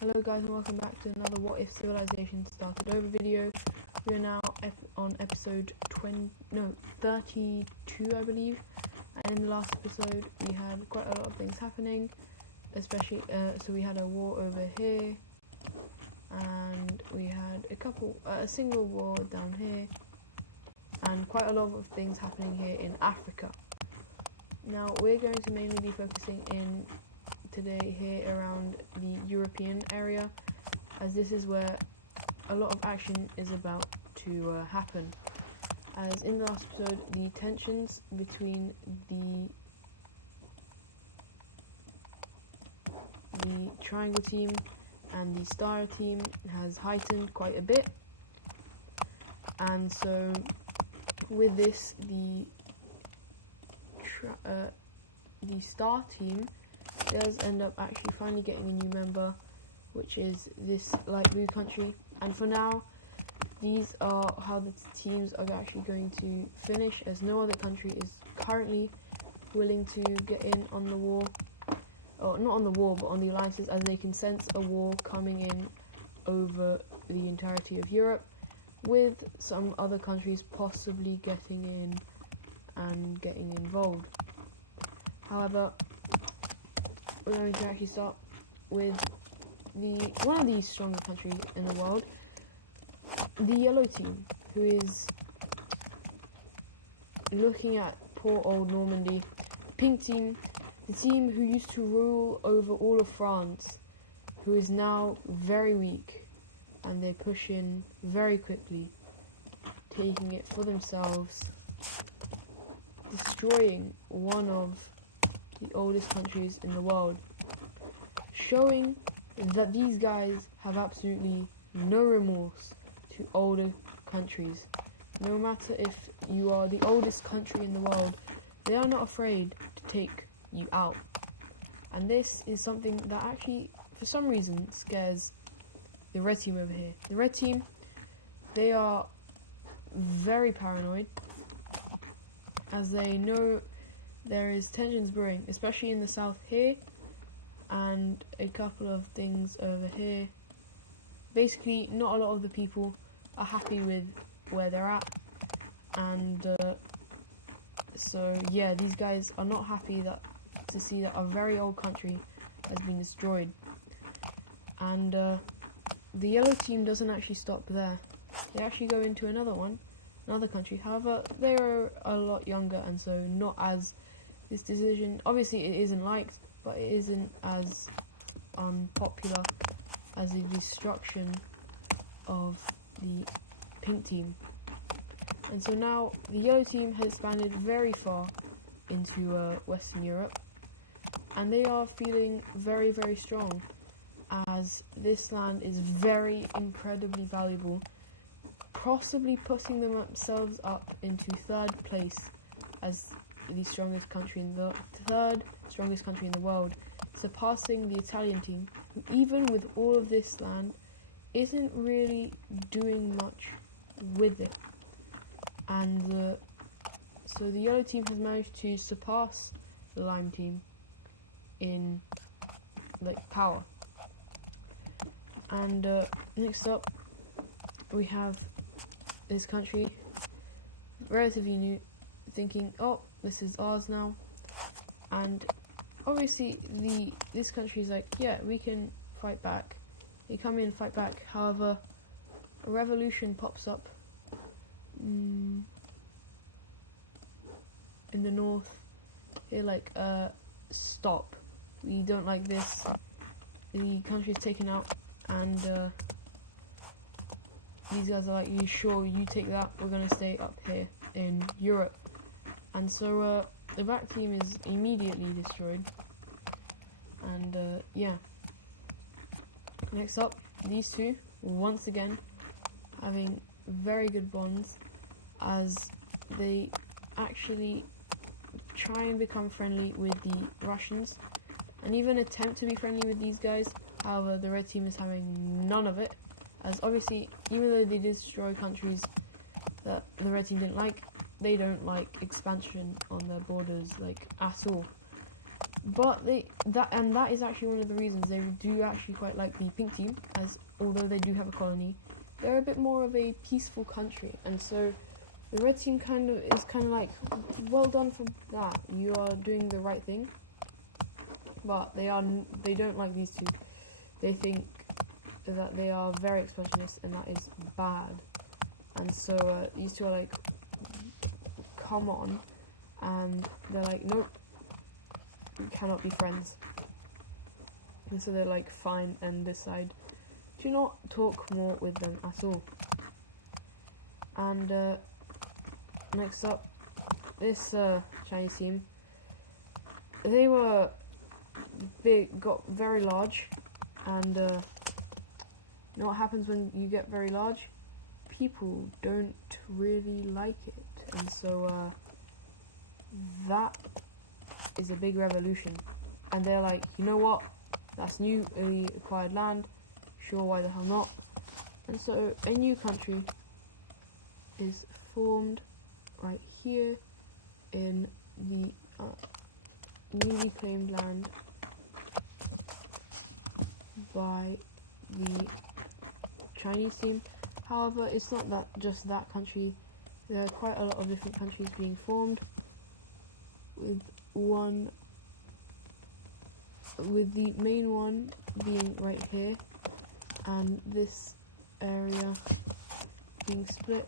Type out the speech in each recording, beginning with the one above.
Hello guys and welcome back to another What If Civilization Started Over video. We are now on episode 32 I believe, and in the last episode we had quite a lot of things happening, especially so we had a war over here, and we had a single war down here, and quite a lot of things happening here in Africa. Now we're going to mainly be focusing in today here around the European area, as this is where a lot of action is about to happen. As in the last episode, the tensions between the triangle team and the star team has heightened quite a bit, and so with this the star team does end up actually finally getting a new member, which is this light blue country. And for now, these are how the teams are actually going to finish, as no other country is currently willing to get in on the war, or not on the war but on the alliances, as they can sense a war coming in over the entirety of Europe, with some other countries possibly getting in and getting involved. However, we're going to actually start with one of the stronger countries in the world, the yellow team, who is looking at poor old Normandy. The pink team, the team who used to rule over all of France, who is now very weak, and they push in very quickly, taking it for themselves, destroying one of the oldest countries in the world, showing that these guys have absolutely no remorse to older countries. No matter if you are the oldest country in the world, they are not afraid to take you out. And this is something that actually, for some reason, scares the red team over here. The red team, they are very paranoid, as they know there is tensions brewing, especially in the south here, and a couple of things over here. Basically, not a lot of the people are happy with where they're at, and so yeah, these guys are not happy to see that a very old country has been destroyed. And the yellow team doesn't actually stop there. They actually go into another country. However, they are a lot younger, and so not as this decision, obviously it isn't liked, but it isn't as unpopular as the destruction of the pink team. And so now the yellow team has expanded very far into Western Europe, and they are feeling very, very strong, as this land is very incredibly valuable, possibly putting themselves up into third place as the third strongest country in the world, surpassing the Italian team, who even with all of this land isn't really doing much with it. And so the yellow team has managed to surpass the lime team in power. And next up we have this country, relatively new, thinking, oh, this is ours now. And obviously this country is like, yeah, we can fight back. They come in, fight back. However, a revolution pops up in the north. They're like, stop, we don't like this. The country is taken out, and these guys are like, you sure, you take that, we're gonna stay up here in Europe. And so the black team is immediately destroyed. And yeah, next up, these two, once again, having very good bonds, as they actually try and become friendly with the Russians, and even attempt to be friendly with these guys. However, the red team is having none of it, as obviously, even though they did destroy countries that the red team didn't like, they don't like expansion on their borders, at all. But that is actually one of the reasons they do actually quite like the pink team, as although they do have a colony, they're a bit more of a peaceful country, and so the red team is kind of like, well done for that. You are doing the right thing. But they don't like these two. They think that they are very expansionist, and that is bad. And so these two are like, come on, and they're like, nope, we cannot be friends. And so they're like, fine, and decide to not talk more with them at all. And next up, this Chinese team, they were big, got very large, and you know what happens when you get very large? People don't really like it, and so that is a big revolution. And they're like, you know what? That's newly acquired land. Sure, why the hell not? And so a new country is formed right here in the newly claimed land by the Chinese team. However, it's not that just that country. There are quite a lot of different countries being formed, with the main one being right here, and this area being split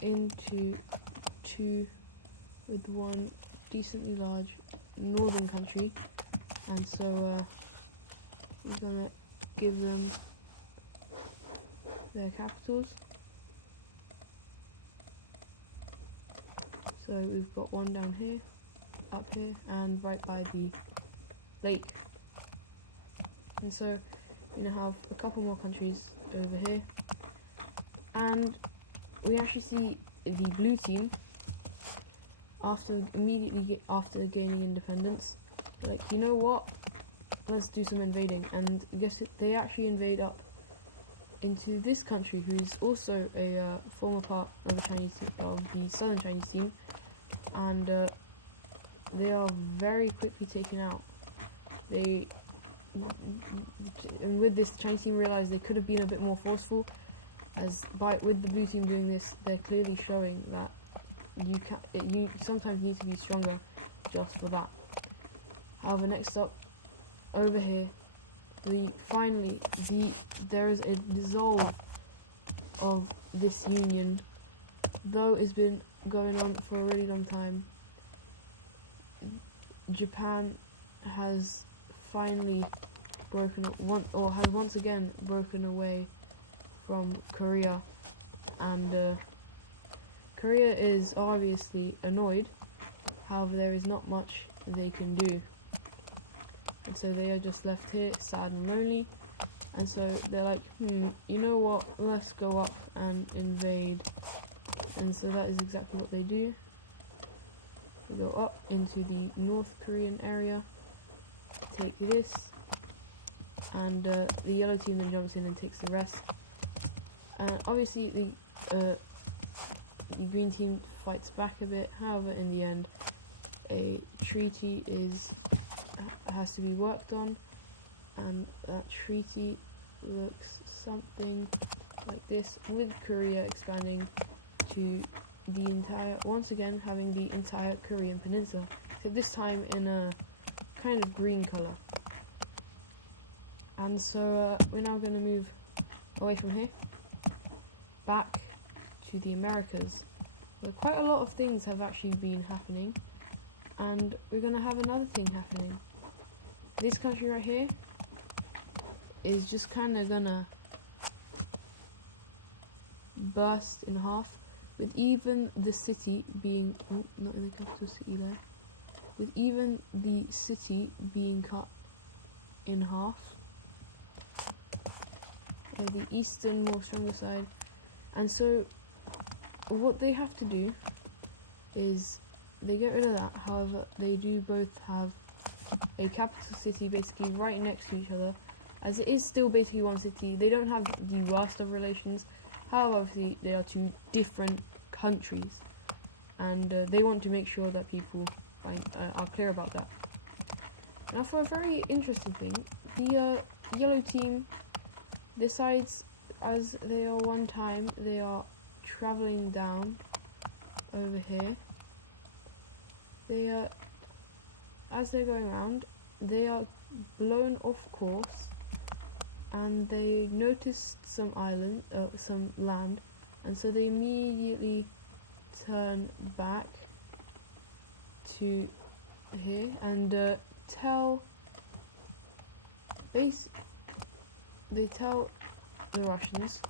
into two, with one decently large northern country. And so we're gonna give them their capitals. So we've got one down here, up here, and right by the lake. And so we now have a couple more countries over here, and we actually see the blue team immediately after gaining independence, like, you know what, let's do some invading. And guess it, they actually invade up into this country, who's also a former part of the southern Chinese team, and they are very quickly taken out. And with this, the Chinese team realized they could have been a bit more forceful, with the blue team doing this, they're clearly showing that you sometimes need to be stronger just for that. However, next up, over here, there is a dissolve of this union, though it's been going on for a really long time. Japan has finally once again broken away from Korea, and Korea is obviously annoyed. However, there is not much they can do, and so they are just left here sad and lonely. And so they're like, you know what, let's go up and invade. And so that is exactly what they do. They go up into the North Korean area, take this, and the yellow team then jumps in and takes the rest. Obviously the green team fights back a bit. However, in the end, a treaty has to be worked on, and that treaty looks something like this, with Korea expanding to once again having the entire Korean peninsula, except this time in a kind of green color. And so we're now going to move away from here, back to the Americas, where quite a lot of things have actually been happening, and we're going to have another thing happening. This country right here is just kind of gonna burst in half, with even the city being not in the capital city there, with even the city being cut in half, the eastern, more stronger side. And so what they have to do is they get rid of that. However, they do both have a capital city basically right next to each other, as it is still basically one city. They don't have the worst of relations. However, obviously they are two different countries, and they want to make sure that people are clear about that. Now for a very interesting thing, the yellow team decides, as they are one time, they are traveling down over here. They are, as they're going around, they are blown off course, and they noticed some land, and so they immediately turn back to here and they tell the Russians,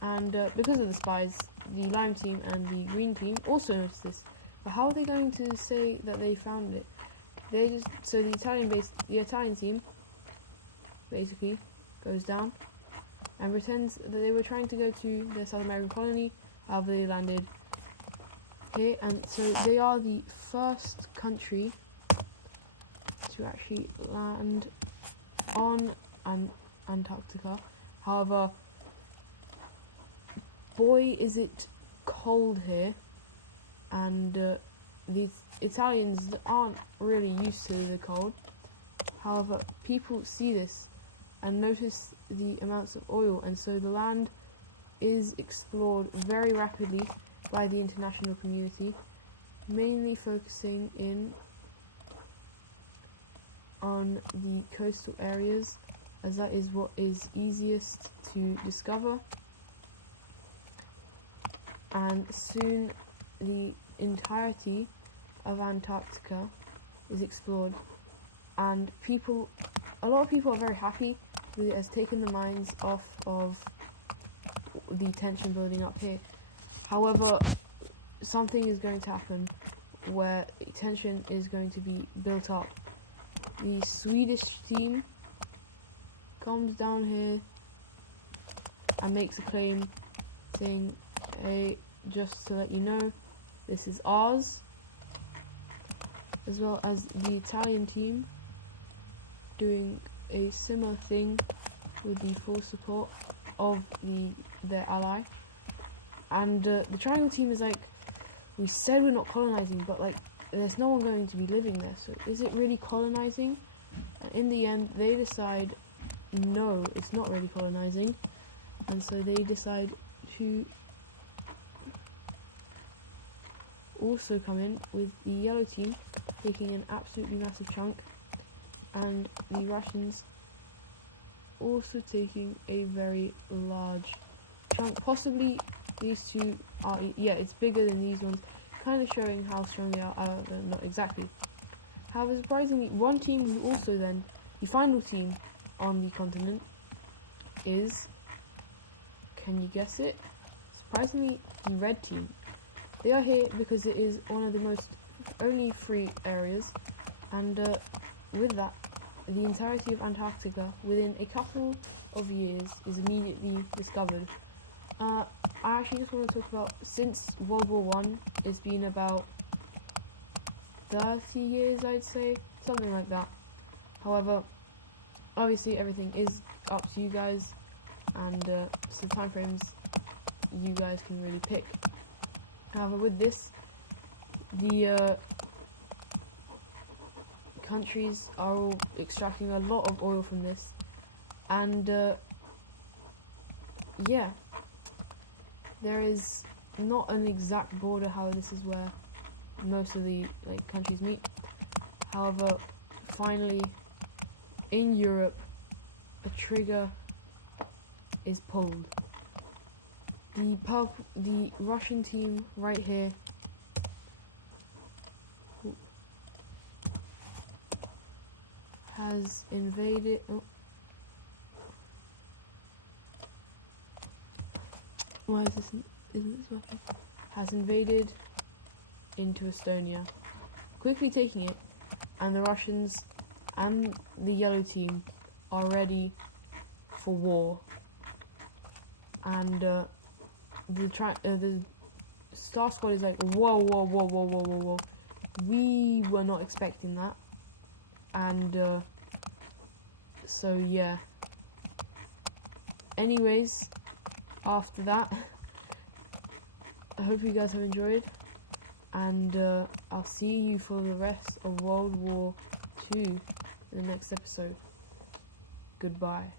and because of the spies, the lime team and the green team also noticed this. But how are they going to say that they found it? The Italian team basically goes down and pretends that they were trying to go to their South American colony. However, they landed here, and so they are the first country to actually land on Antarctica. However, boy, is it cold here, and the Italians aren't really used to the cold. However, people see this and notice the amounts of oil, and so the land is explored very rapidly by the international community, mainly focusing in on the coastal areas, as that is what is easiest to discover. And soon the entirety of Antarctica is explored, and a lot of people are very happy because it has taken the minds off of the tension building up here. However, something is going to happen where tension is going to be built up. The Swedish team comes down here and makes a claim saying, hey, just to let you know, this is ours, as well as the Italian team doing a similar thing with the full support of their ally. And the Triangle team is like, we said we're not colonizing, but like there's no one going to be living there, so is it really colonizing? And in the end, they decide, no, it's not really colonizing, and so they decide to also come in with the yellow team taking an absolutely massive chunk, and the Russians also taking a very large chunk. Possibly these two are, it's bigger than these ones, kind of showing how strong they are. Not exactly. However, surprisingly, one team who also then, the final team on the continent is, can you guess it? Surprisingly, the red team. They are here because it is one of the most only free areas, and with that, the entirety of Antarctica within a couple of years is immediately discovered. I actually just want to talk about, since World War One, it's been about 30 years, I'd say, something like that. However, obviously everything is up to you guys, and so time frames you guys can really pick. However, with this, the countries are all extracting a lot of oil from this, and there is not an exact border how this is where most of the countries meet. However, finally in Europe a trigger is pulled. The Russian team right here has invaded. Why is this? Isn't this working? Has invaded into Estonia, quickly taking it, and the Russians and the yellow team are ready for war. And the Star Squad is like, whoa, whoa, whoa, whoa, whoa, whoa, whoa. We were not expecting that. And so yeah. Anyways, after that, I hope you guys have enjoyed, and I'll see you for the rest of World War 2 in the next episode. Goodbye.